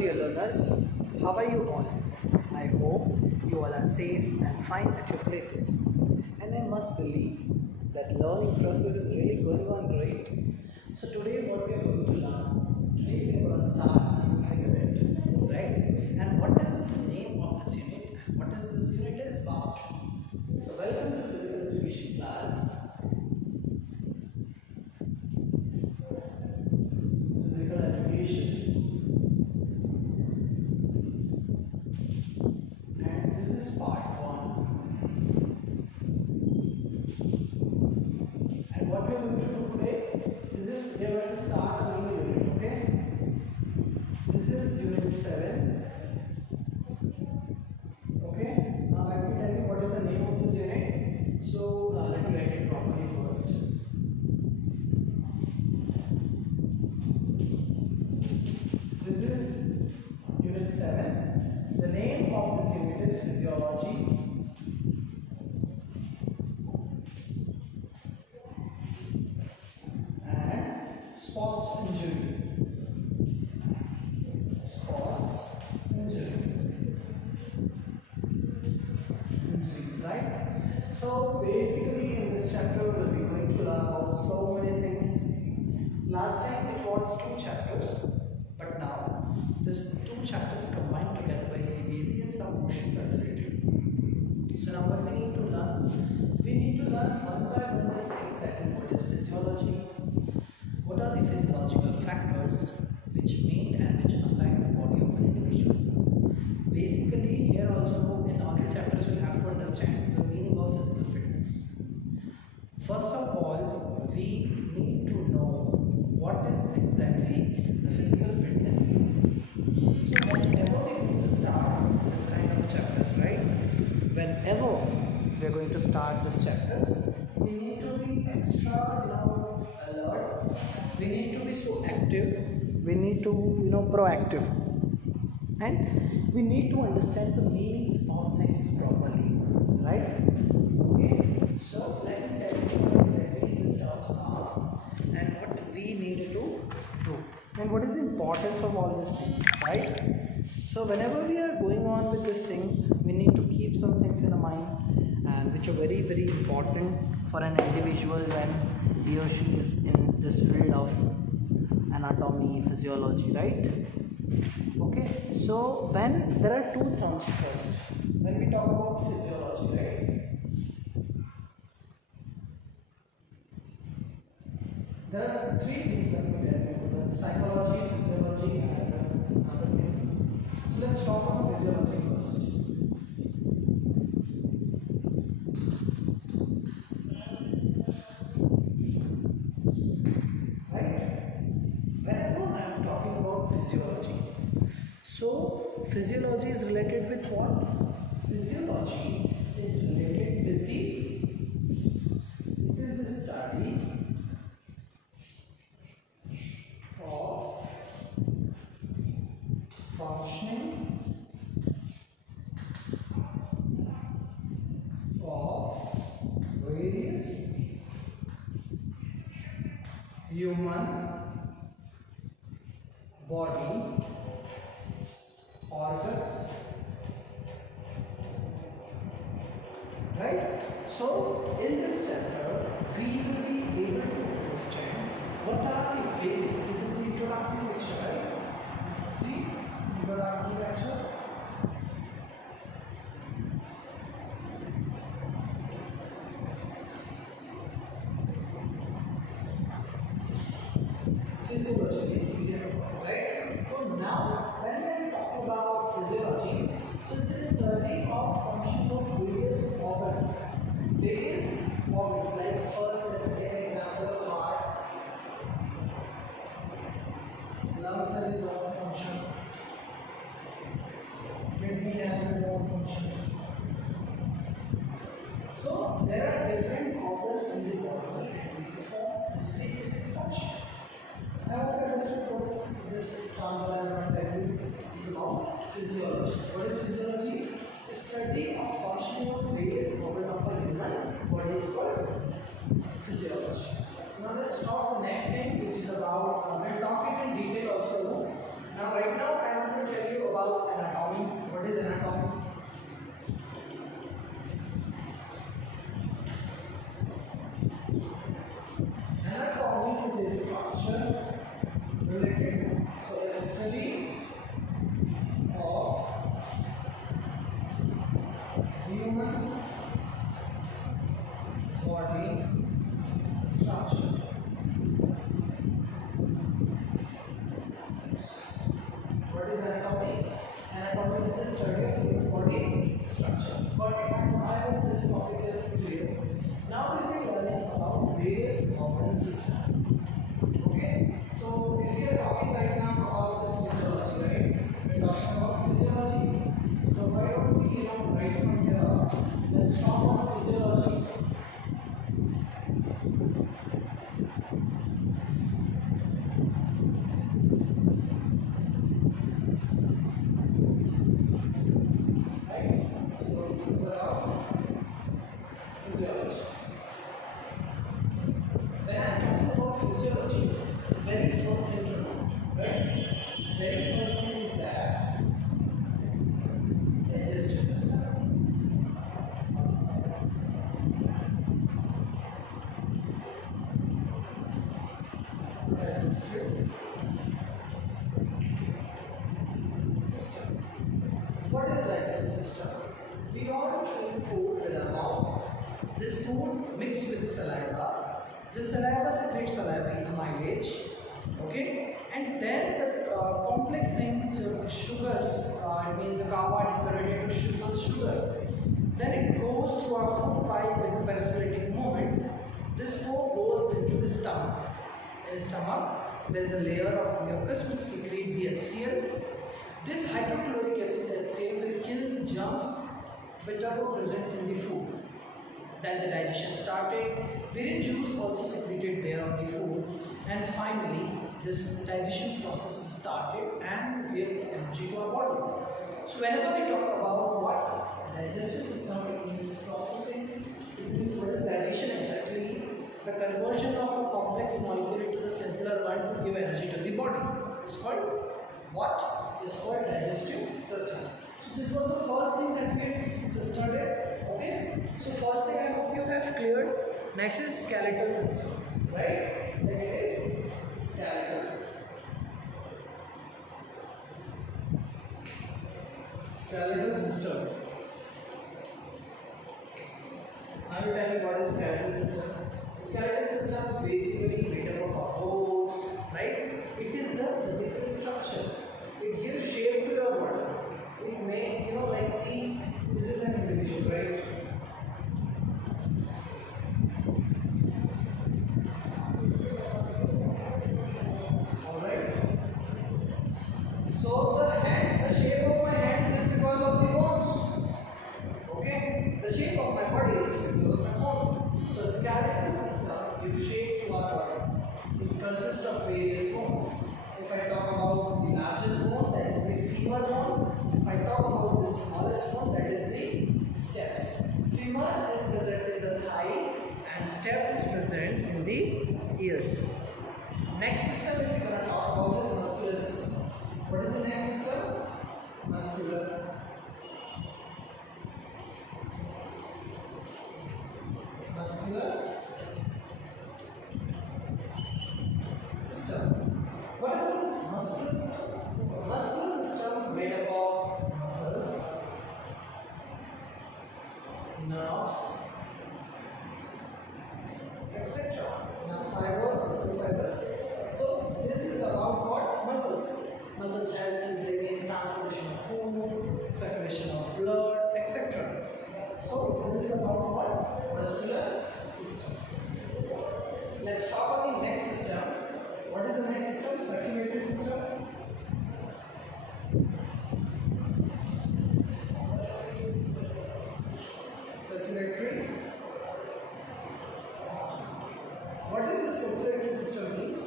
dear learners, how are you all? I hope you all are safe and fine at your places. And I must believe that learning process is really going on great. So today what we are going to learn, today we are going to start a new unit, right? And what is the name of this unit? What is this unit is about? So welcome to physical education class. Physical education. Part 1, and what we are going to do today, we are going to start a new unit, okay? This is unit 7, okay? Now let me tell you what is the name of this unit. So let me write it properly first. This is unit 7. The name of this unit is Physiology. Sports injury. Sports injury. Injuries, right? So basically in this chapter we'll be going to learn about so many things. Last time it was 2 chapters, but now this 2 chapters combined together by CBSE and some portions are related. So now what we need to learn? We need to learn one by one these things, that is what is physiology. What are the physiological factors which meet and which affect the body of an individual? Basically, here also in all the chapters we have to understand the meaning of physical fitness. First of all, we need to know what is exactly the physical fitness means. So whenever we are going to start this kind of chapters, right? Whenever we are going to start this chapters, we need to be extra, alert. We need to be so active. We need to, proactive, and we need to understand the meanings of things properly, right? Okay. So let me tell you what exactly these terms are and what we need to do, and what is the importance of all these things, right? So whenever we are going on with these things, we need to keep some things in our mind, and which are very, very important for an individual when he or she is in this field of anatomy, physiology, right? Okay, so when there are 2 terms first, when we talk about physiology, right? There are 3 things that we tell you: the psychology, physiology, and another thing. So let's talk about physiology first. Physiology. So physiology is related with what? Physiology is related with it is the study of functioning of various human body organs, right? So in this chapter we will be able to understand what are the various. This is the introductory lecture, right? This is the introductory lecture. Physiology is clear, right? So now, when I talk about physiology, so it's a study of function of various organs. Various organs, like first, let's take an example of heart. Lungs has its own function. Kidney has its own function. So there are different organs in the body and they perform a specific function. I hope you understood what this term that I am going to tell you is about physiology. What is physiology? A study of functioning of various organs of a human body is called physiology. Now let's talk the next thing, which is about, we'll talk it in detail also. Now right now I want to tell So a study of human body structure. What is anatomy? Anatomy is the study of human body structure. But I hope this topic is clear. Now we'll be learning about various organ systems. Okay, so if we are talking right now about this physiology, right? We're talking about physiology. So why don't we, right from here, let's talk about physiology. Right? So this is about physiology. When I'm talking about physiology, very first thing to know, right? Very first thing is that digestive system. Digestive system. What is digestive system? We all chew food with our mouth. This food mixed with saliva. The saliva secretes saliva amylase. Okay, and then the complex thing, the sugars, it means the carbohydrate sugar. Then it goes through our food pipe with a peristaltic movement. This food goes into the stomach. In the stomach, there is a layer of mucus which secretes the HCl. This hydrochloric acid HCl will kill the germs which are present in the food. Then the digestion started. Urine juice also secreted there on the food, and finally this digestion process started and gave energy to our body. So whenever we talk about what digestive system, it means processing. It means what is digestion exactly? The conversion of a complex molecule into the simpler one to give energy to the body. It's called what? It's called digestive system. So this was the first thing that we started. Okay. So first thing I hope you have cleared. Next is skeletal system. Right? Second is skeletal. Skeletal system. I will tell you what is skeletal system. Skeletal system is basically made up of our bones, right? It is the physical structure. It gives shape to your body. It makes, like see, this is an individual, right? Alright. So the shape of my hand is just because of the bones. Okay? The shape of my body is just because of my bones. So the skeletal system gives shape to our body. It consists of various bones. If I talk about the largest bone, that is the femur bone. If I talk about the smallest bone, that is the steps. Femur is present in the thigh and step is present in the ears. Next system, if we are going to talk about, is muscular system. What is the next system? Muscular. Muscular system. What about this muscular system? Muscular system made up of muscles, nerves, etc. Now fibers, muscle fibers. So this is about what? Muscles. Muscle helps in bringing transportation of food, circulation of blood, etc. So this is about what? Muscular system. Let's talk about the next system. What is the next system? Circulatory system. Circulatory system. What is the circulatory system means?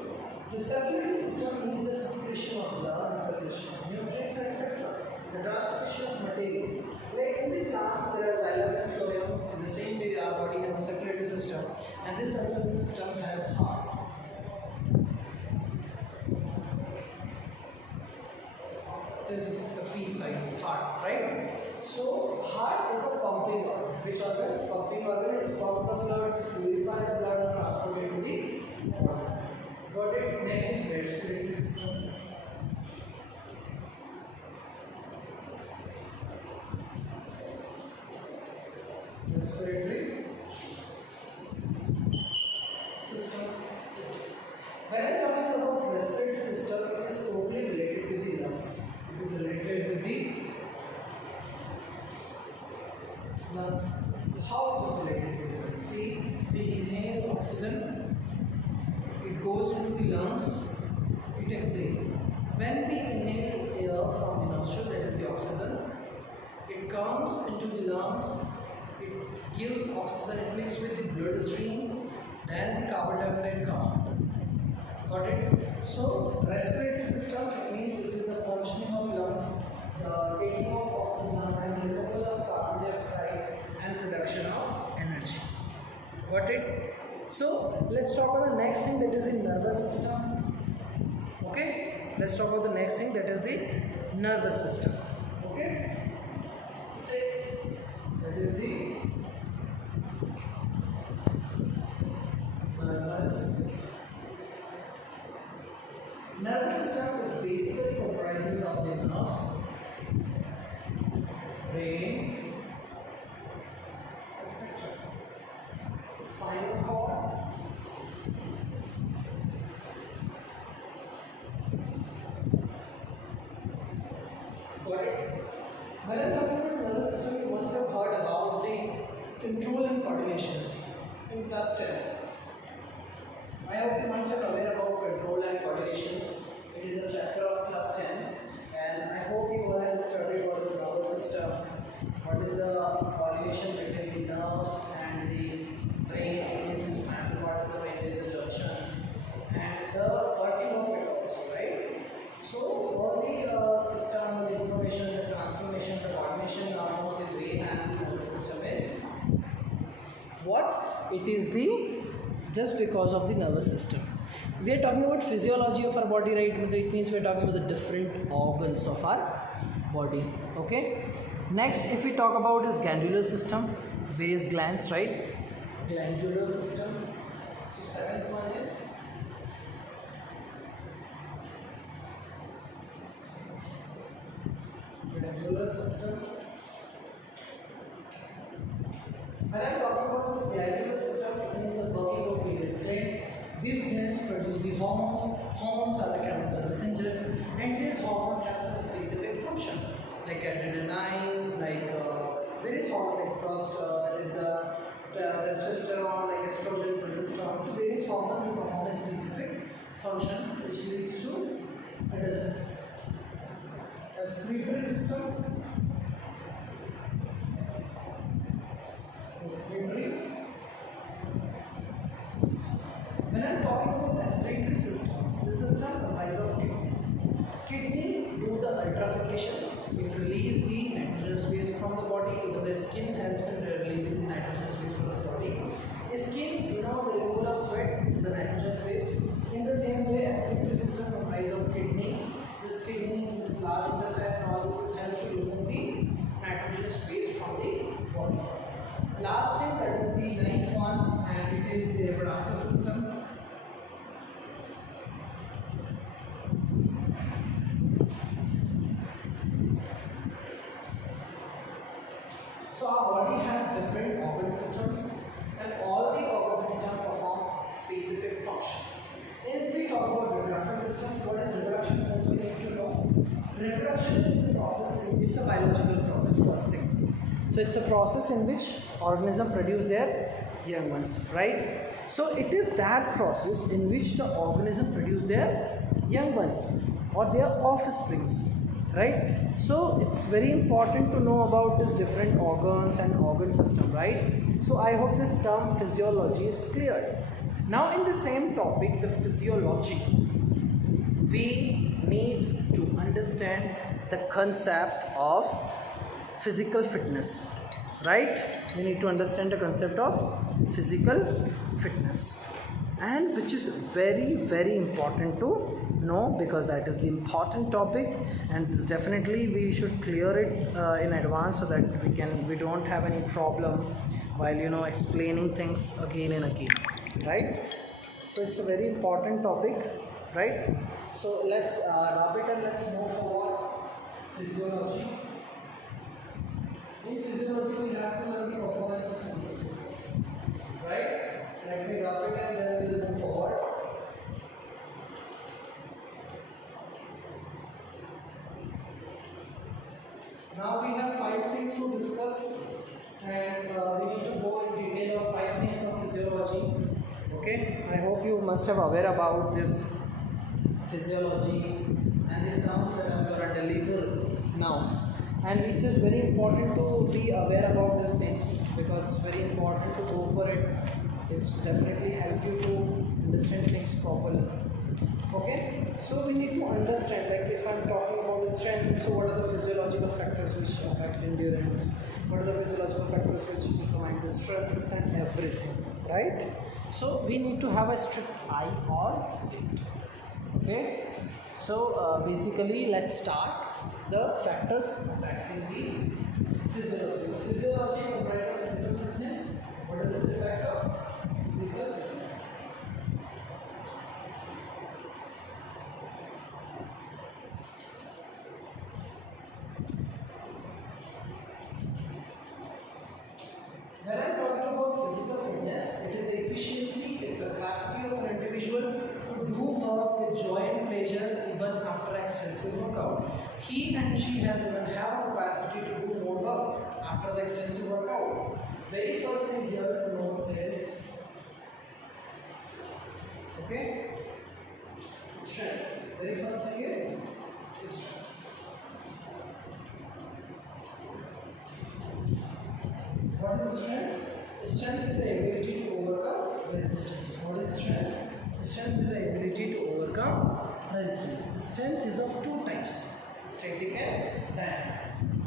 The circulatory system means the circulation of blood, the circulation of nutrients, etc. The transportation of material. Like in the plants, there is xylem and phloem. In the same way, our body has a circulatory system, and this circulatory system has heart. This is the free size heart, right? So heart is a pumping organ. Which organ? Pumping organ is pump the blood, purify the blood, and transport it to the body. Got it? Next is respiratory system. blood stream, then the carbon dioxide come out. Got it? So respiratory system, it means it is the functioning of lungs, the taking of oxygen and removal of carbon dioxide and production of energy. Got it? So let's talk about the next thing, that is the nervous system. Okay? Let's talk about the next thing, that is the nervous system. Okay? Sixth, that is the nervous system. Nervous system is basically comprises of the nerves, brain, etc. Spinal cord, got it? When I'm talking about nervous system, you must have heard about the control and coordination in class 10. I hope you must have aware about control and coordination. It is a chapter of class 10, and I hope you all have studied what is the nervous system, what is the coordination between the nerves and the brain, it is the spinal cord of the brain, is the junction, and the working of it also, right? So all the system, the information, the transformation, the coordination around the brain and the nervous system is what? It is the just because of the nervous system. We are talking about physiology of our body, right? It means we are talking about the different organs of our body. Okay. Next, if we talk about is glandular system, various glands, right? Glandular system. So seventh one is glandular system. When I am talking about this glandular system, it means the working of various glands. These glands produce the hormones. Hormones are the chemical messengers, and these hormones have some specific function, like adrenaline, like various hormones, like testosterone, like estrogen, progesterone. Various hormones will perform a specific function, which leads to adolescence. Respiratory system. When I am talking about respiratory system, this system comprises of kidney. Kidney do the ultrafiltration, it releases the nitrogenous waste from the body, even the skin helps in releasing the nitrogenous waste from the body. Skin, the removal of sweat is the nitrogenous waste. In the same way, respiratory system comprises of kidney. This kidney, this large intestine, all this helps to remove the nitrogenous waste from the body. Last thing, that is the ninth one, and it is the reproductive system. So our body has different organ systems, and all the organ systems perform specific function. If we talk about reproductive systems, what is reproduction? First we need to know. Reproduction is the process, it's a biological process, first thing. So it's a process in which organisms produce their young ones, right? So it is that process in which the organism produce their young ones or their offsprings, right? So it's very important to know about these different organs and organ system, right? So I hope this term physiology is clear. Now in the same topic, the physiology, we need to understand the concept of physical fitness, right? We need to understand the concept of physical fitness, and which is very, very important to know, because that is the important topic, and this definitely we should clear it in advance, so that we don't have any problem while explaining things again and again, right? So it's a very important topic, right? So let's wrap it and let's move forward. Physiology. In physiology, we have to learn the components of physical fitness, right? Let me wrap it and then we'll move forward. Now we have 5 things to discuss, and we need to go in detail of 5 things of physiology. Okay, I hope you must have aware about this physiology and the terms that I'm going to deliver now. And it is very important to be aware about these things, because it's very important to go for it It's definitely help you to understand things properly. Okay, so we need to understand, like if I'm talking about strength, so what are the physiological factors which affect endurance? What are the physiological factors which determine the strength and everything, right? So we need to have a strict eye on it. Okay, so basically let's start the factors affecting the physiology. So physiology comprises of physical fitness. What is the effect of physical fitness? When I talk about physical fitness, it is the efficiency, is the capacity of an individual to do work with joy and pleasure even after extensive workout. He and she has even have a capacity to do more work after the extensive workout. Very first thing here to note is, okay, strength. Very first thing is strength. What is strength? Strength is the ability to overcome resistance. What is strength? Strength is the ability to overcome resistance. Strength is of two types, static and dynamic.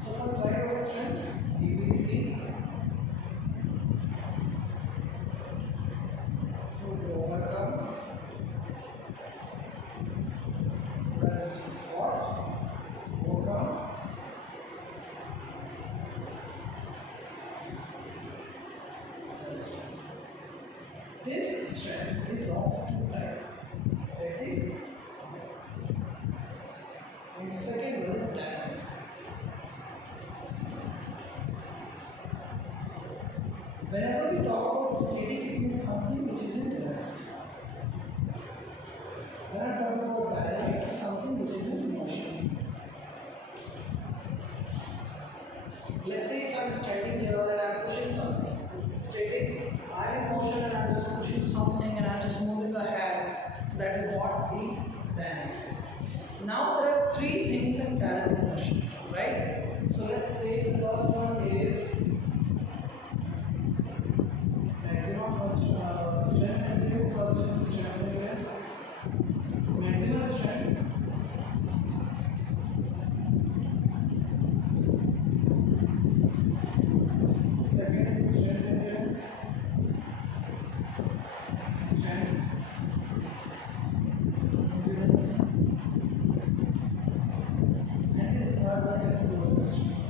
So first slide about strengths, the ability to overcome resistance. What? Overcome resistance. This strength is of two types, static and second one is dynamic. Whenever we talk about static, it means something which is in rest. When I talk about dynamic, it is something which is in motion. Let's say if I am standing here and I am pushing something, it's static. I am in motion and I am just pushing something and I am just moving the hand. So that is what the dynamic. Now there are three things in dynamic motion, right? So let's say the first one is maximum strength endurance. First is strength endurance. Maximum strength. Second is strength endurance. Strength endurance. And the third one is explosive strength.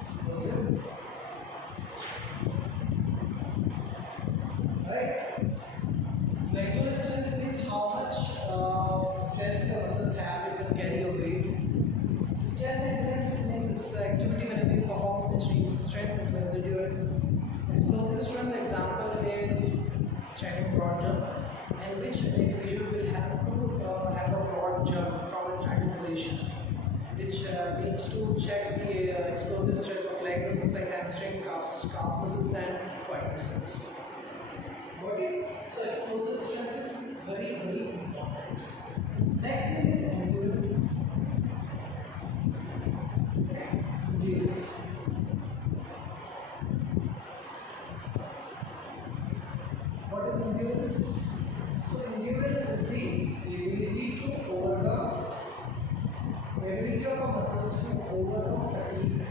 Explosive. Right? Maximum strength means how much strength the muscles have, you can carry a weight. Strength endurance means it's the activity when you perform which needs strength as well as endurance. Explosive strength example is standing broad jump, in which an individual will have to have a broad jump from a standing position, which needs to check the explosive strength of leg muscles like hamstring, calf muscles, and quad muscles. Okay, so explosive strength is very, very important. Next thing is endurance. Endurance. What is endurance? So endurance is the ability to overcome, the ability of our muscles to overcome fatigue.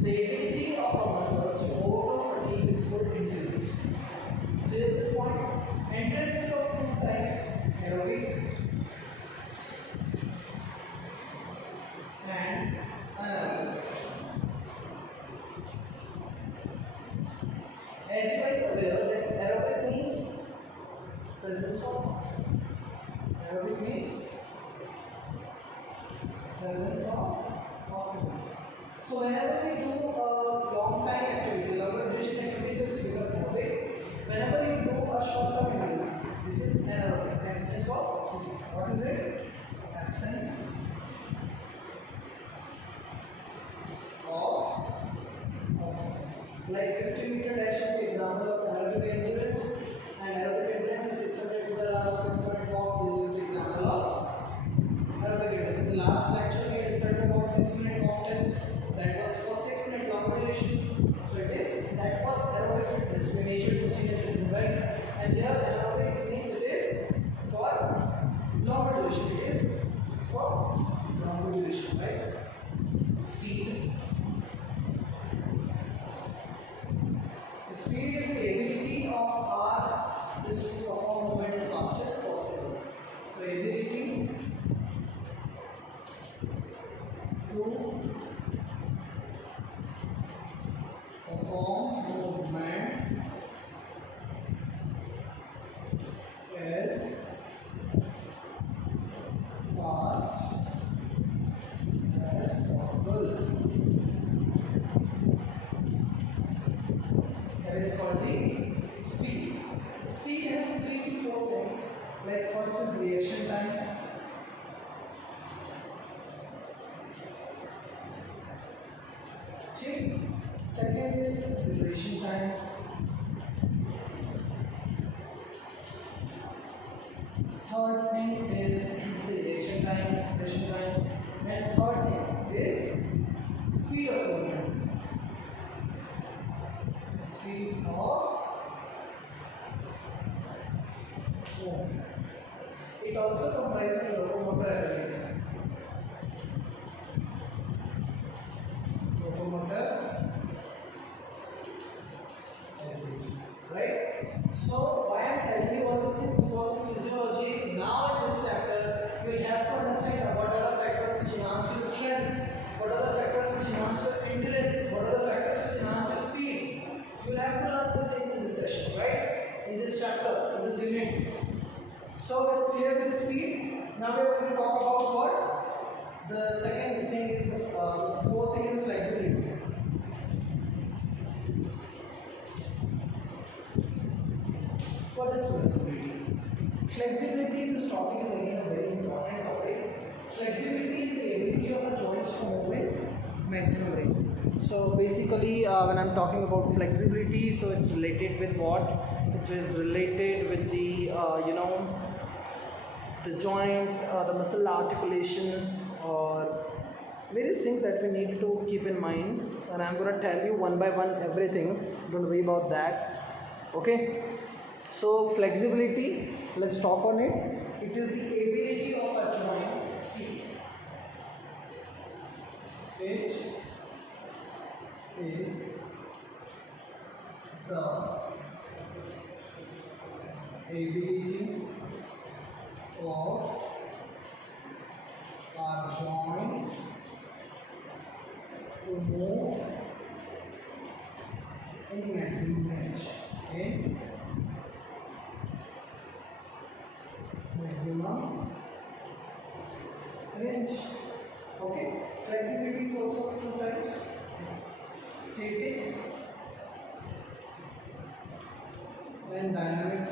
The ability of our muscles to overcome fatigue is called endurance. So at this point, endurance is of two types, aerobic and anaerobic. As you guys are aware that aerobic means presence of oxygen. Aerobic means presence of oxygen. So whenever we do a long time activity, longer duration activities, it's become aerobic. Whenever you do a short term endurance, which is anaerobic, absence of oxygen. What is it? Absence of oxygen. Like 50-meter dash is the example of aerobic endurance, and aerobic endurance is 600 meter run, 6-minute walk. This is the example of aerobic endurance. In the last lecture, we had studied about 6-minute walk test. and here anaerobic means it is for longer duration. It is for longer duration, right? Speed. Speed is the ability of our is to perform movement as fast as possible. So ability to perform movement as fast as possible. That is called the speed. Speed has 3 to 4 things. Like first is reaction time. Okay. Second is acceleration time. Third thing is reaction time, acceleration time, and third thing is speed of movement. Speed of movement. It also comprises locomotor ability. Locomotor ability. Right? So why I am telling you all these things? Because in physiology, now in this chapter, you will have to understand what are the factors which enhance your strength, what are the factors which enhance your endurance, what are the factors which enhance your speed. You will have to learn these things in this session, right? In this chapter, in this unit. So let's clear with the speed. Now we are going to talk about what? The second thing is the fourth thing is the flexibility. What is flexibility? Flexibility, this topic is again a very important topic. Flexibility is the ability of the joints to move in maximum range. So basically, when I'm talking about flexibility, so it's related with what? It is related with the the joint, the muscle articulation, or various things that we need to keep in mind. And I'm going to tell you one by one everything. Don't worry about that. Okay. So flexibility, let's talk on it. It is the ability of a joint. See, it is the ability of our joints to move in maximum range. Okay? Maximum range. Okay. Flexibility is also of two types: static and dynamic.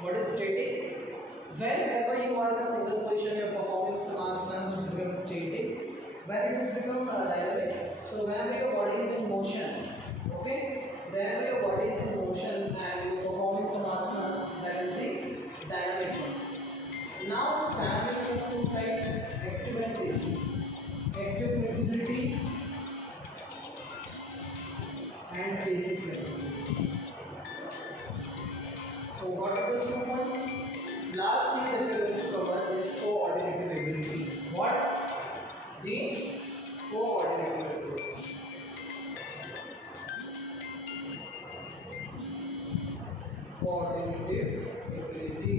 What is static? Whenever you are in a single position, you are performing some asanas, it becomes static. When it has become dynamic, so whenever your body is in motion, okay, whenever your body is in motion and you are performing some asanas, that is the dynamic one. Now, this dynamic has two types: active and passive. Active flexibility and passive flexibility. So what are those 2 points? Last thing that we are going to cover is coordinative ability. What? The coordinative ability. Coordinative ability.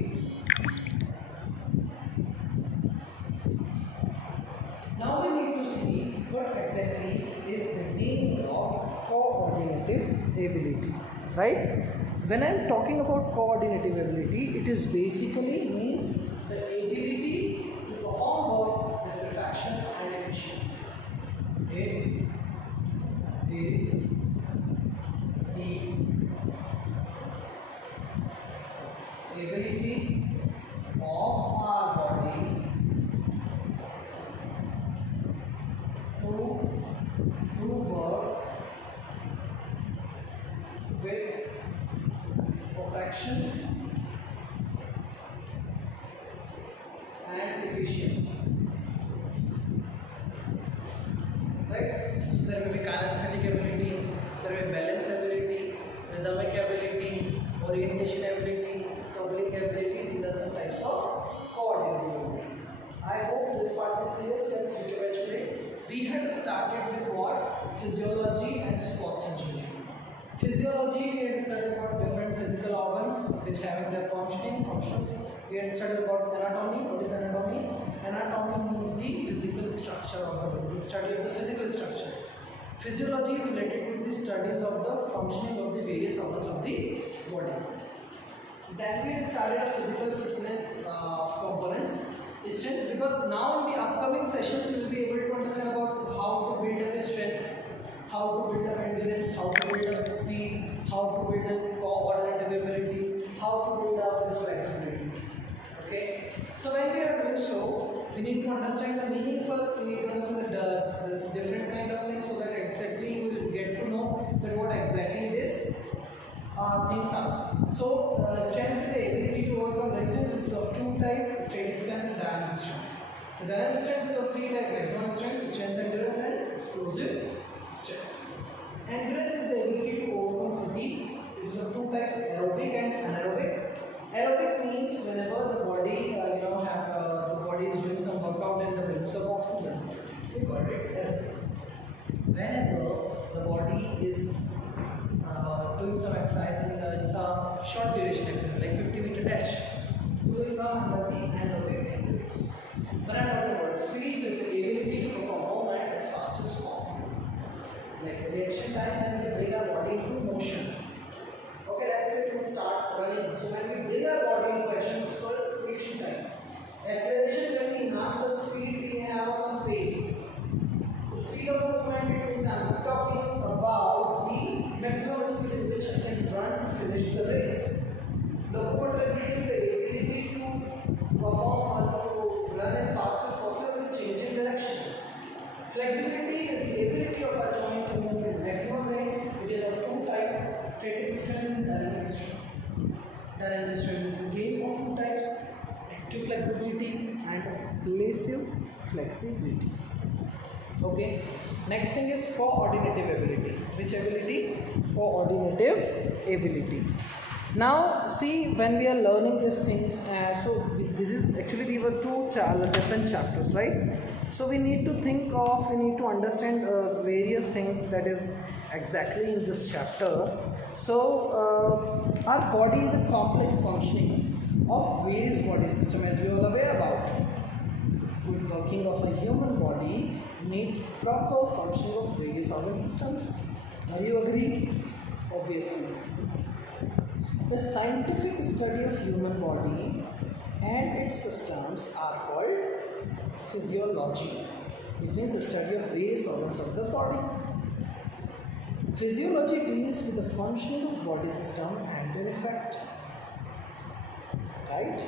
Now we need to see what exactly is the meaning of coordinative ability, right? When I am talking about coordinative ability, it is basically means the ability to perform work with perfection and efficiency. It is the ability of our body to do work with perfection and efficiency. Right? So there will be kinesthetic ability. started with what? Physiology and sports injury. Physiology, we had studied about different physical organs which have their functions. We had studied about anatomy. What is anatomy? Anatomy means the physical structure of the body, the study of the physical structure. Physiology is related to the studies of the functioning of the various organs of the body. Then we had started physical fitness components, strengths, because now in the upcoming sessions you will be able to understand about how to build up your strength, how to build up endurance, how to build up speed, how to build up coordinative ability, how to build up this flexibility. Okay. So when we are doing so, we need to understand the meaning first. We need to understand this different kind of things so that exactly you will get to know that what exactly this things are. So strength is the ability to overcome resistance. It's of two types: static strength and dynamic strength. The dynamic strength is of three types: maximum strength, strength endurance, and explosive strength. Endurance is the ability to overcome fatigue. It is of two types: aerobic and anaerobic. Aerobic means whenever the body, the body is doing some workout and the levels of oxygen, we call it aerobic. Whenever the body is doing some exercise and it's a short duration exercise like 50-meter dash, so we come under the anaerobic endurance. When I'm talking about speed, so it's the ability to perform movement as fast as possible. Like the reaction time when we bring our body into motion. Okay, let's say we start running. So when we bring our body into action, it's called reaction time. Acceleration, when we enhance the speed, we have some pace. The speed of movement, it means I'm talking about the maximum speed in which I can run to finish the race. Locomotor ability is the ability to perform or to run as fast as possible with changing direction. Flexibility is the ability of a joint to move in maximum range. It is of two types: static strength and dynamic strength. Dynamic strength is a game of two types: active flexibility and passive flexibility. Okay. Next thing is coordinative ability. Which ability? Coordinative ability. Now see, when we are learning these things, this is actually we were two different chapters, right? So we need to we need to understand various things that is exactly in this chapter. So our body is a complex functioning of various body system, as we all aware about. Good working of a human body need proper functioning of various organ systems. Are you agree? Obviously. The scientific study of human body and its systems are called physiology. It means the study of various organs of the body. Physiology deals with the functioning of body system and their effect. Right?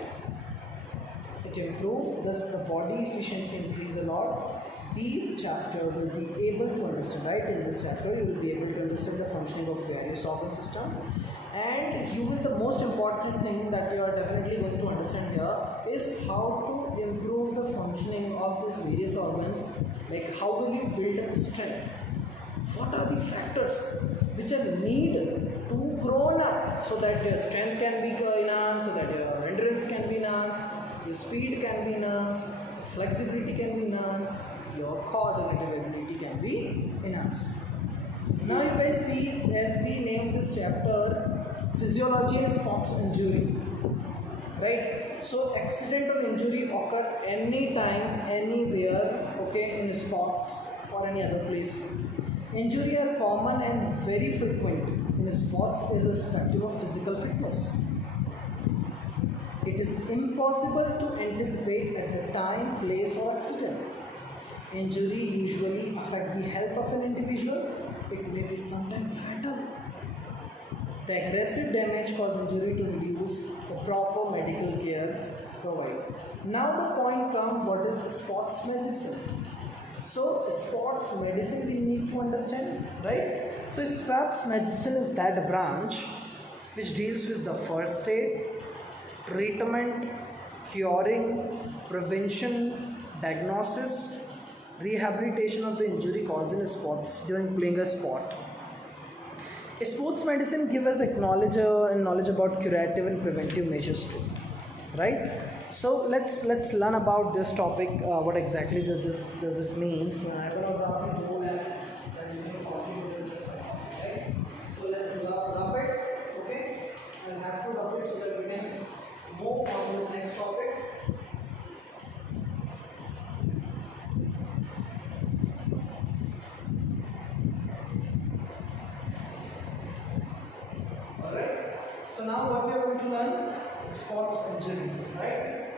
It improves, thus the body efficiency increase a lot. These chapter will be able to understand, right? In this chapter you will be able to understand the functioning of various organ system, and you will, the most important thing that you are definitely going to understand here is how to improve the functioning of these various organs. Like how will you build up strength? What are the factors which are needed to grow up so that your strength can be enhanced, so that your endurance can be enhanced, your speed can be enhanced, flexibility can be enhanced, your coordinative ability can be enhanced. Now you guys see, as we named this chapter Physiology and Sports Injury, right? So accident or injury occur anytime, anywhere, okay, in sports or any other place. Injury are common and very frequent in sports irrespective of physical fitness. It is impossible to anticipate at the time, place or accident. Injury usually affect the health of an individual. It may be sometimes fatal. The aggressive damage cause injury to reduce the proper medical care provided. Now the point comes, what is sports medicine? So sports medicine we need to understand, right? So sports medicine is that branch which deals with the first aid, treatment, curing, prevention, diagnosis, rehabilitation of the injury caused in sports during playing a sport. Sports medicine gives us knowledge about curative and preventive measures too, right? So let's learn about this topic. What exactly does it mean? So I'm going to So now what we are going to learn? Sports injury, right?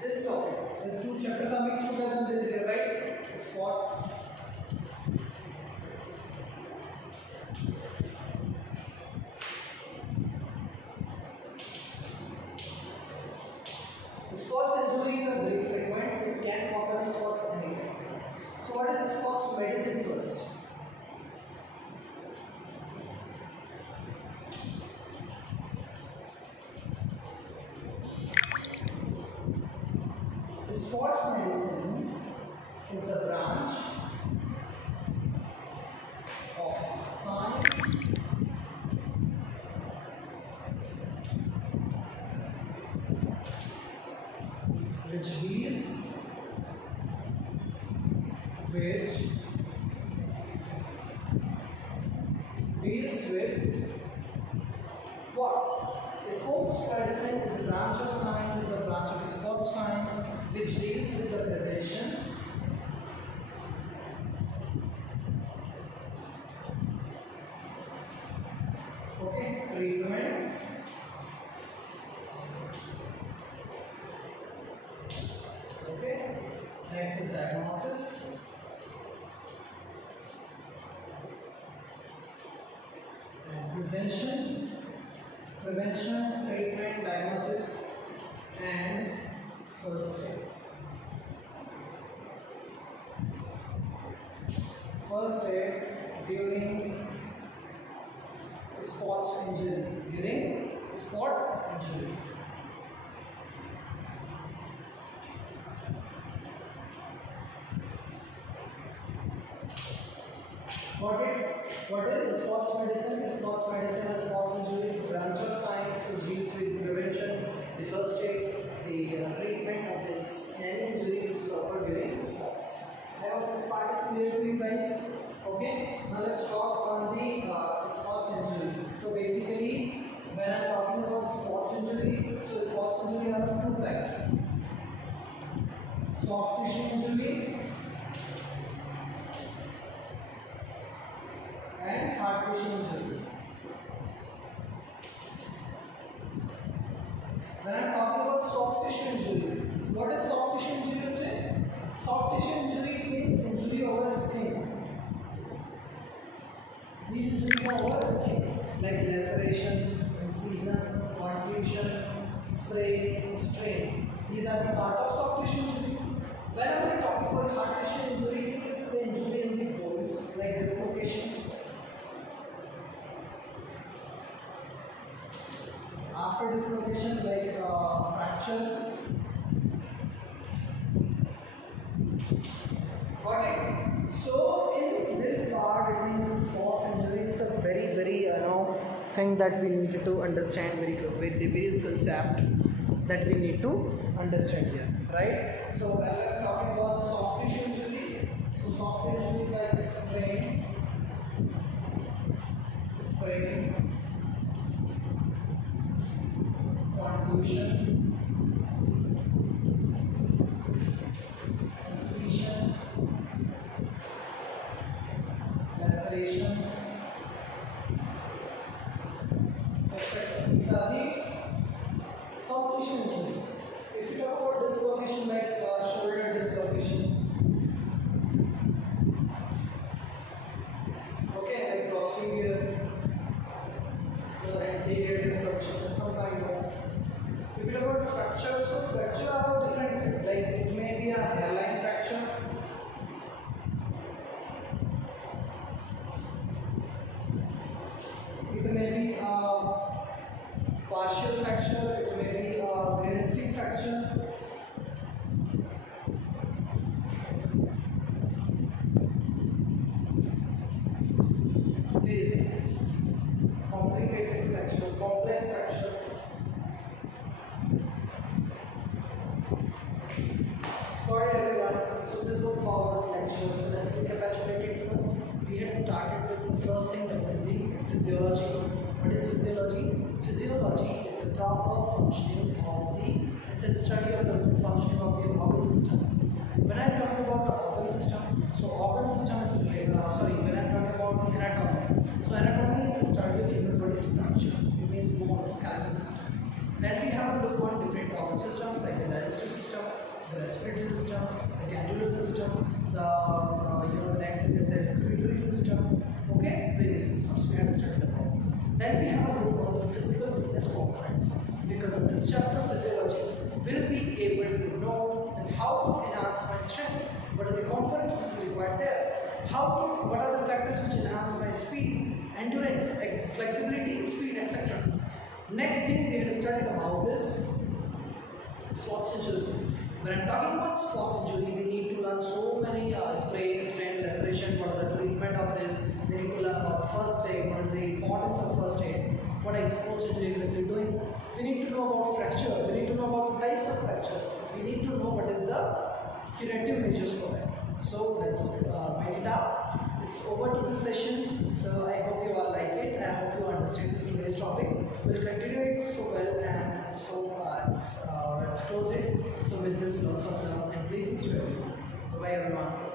This topic, these two chapters are mixed together. This is here, right? Sports. Sports injuries are very frequent. It can occur in sports anytime. So what is the sports medicine first? The sports medicine is the branch of science which deals with what? Sports medicine is a branch of science, is a branch of sports science which deals with the prevention, okay, treatment, okay, next is diagnosis, and prevention, treatment, diagnosis, and first aid. First aid during sports injury. During sport injury. What is sports medicine? Sports medicine is sports injury is a branch of science which deals with prevention, the first aid, the treatment of this any injury which is occurred during sports. I hope this part is clear to you guys. Okay, now let's talk on the sports injury. So basically, when I'm talking about sports injury, so sports injury are of two types: soft tissue injury and hard tissue injury. When I'm talking about soft tissue injury, what is soft tissue injury? Soft tissue injury means injury over skin. These injuries are over skin, like laceration, incision, contusion, sprain, strain. These are the part of soft tissue injury. Whenever we talk about hard tissue injury, this is the injury in the bones, like dislocation. After dislocation, like fracture. Got it? So in this part, it means sports injury. It's a very thing that we need to understand very good. With the various concept that we need to understand here, right? So when we are talking about the soft tissue injury, so soft tissue injury like sprain, contusion, incision, laceration, etc. These are the soft tissue injury. If you talk about dislocation like shoulder dislocation, okay, like posterior, anterior dislocation, some kind of. If you talk about fracture, so fracture are different. Like it may be a hairline fracture. It may be a partial fracture. It may be a meniscus fracture. This is complicated fracture, complex fracture. Alright everyone, so this was our lecture. So let's recapitulate it first. We had started with the first thing, that is the physiology. What is physiology? Physiology is the proper functioning of the study of the functioning of the organ system. When I'm talking about the organ system, so organ system is when I'm talking about anatomy. So anatomy is the study of human body structure. It means bone, skeleton, Then we have a look on different organ systems like the digestive system, the respiratory system, the glandular system, the next is the excretory system. Okay, various systems we have studied about. Then we have a look on the physical fitness components, because of this chapter physiology will be able to know and how to enhance my strength. What are the components which is required there? What are the factors which enhance my speed, endurance, flexibility, speed, etc. Next thing we have studied about is sports injury. When I'm talking about sports injury, we need to learn so many sprain, strain, laceration, what is the treatment of this. We need to learn about first aid, what is the importance of first aid, what is sports injury exactly doing. We need to know about fracture, we need to know about types of fracture, we need to know what is the curative measures for that. So let's wind it up. It's over to this session. So I hope you all like it. I hope you understand this today's topic. We'll continue it so well, and so let's close it. So with this, lots of love and blessings to everyone. Bye bye everyone.